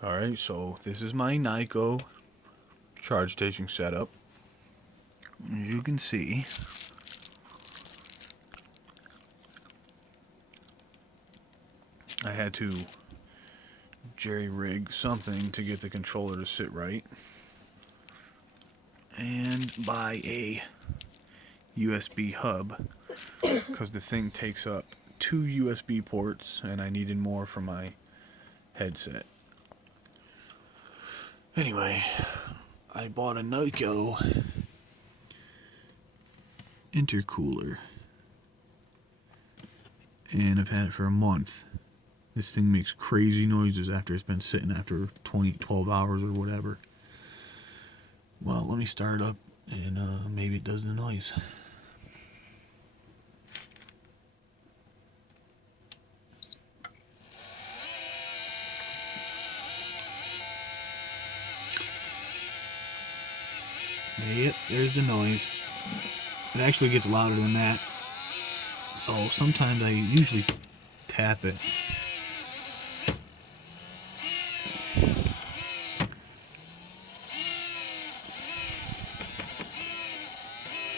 Alright, so this is my Nyko charge station setup. As you can see, I had to jerry-rig something to get the controller to sit right, and buy a USB hub because the thing takes up 2 USB ports and I needed more for my headset. Anyway, I bought a Nyko intercooler and I've had it for a month. This thing makes crazy noises after it's been sitting after 12 hours or whatever. Well, let me start it up and maybe it does the noise. Yep, there's the noise. It actually gets louder than that. So sometimes I usually tap it.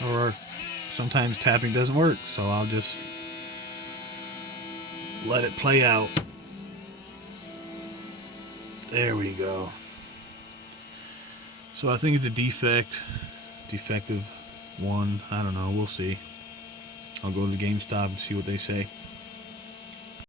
Or sometimes tapping doesn't work, so I'll just let it play out. There we go. So I think it's a defective one. I don't know, we'll see. I'll go to the GameStop and see what they say.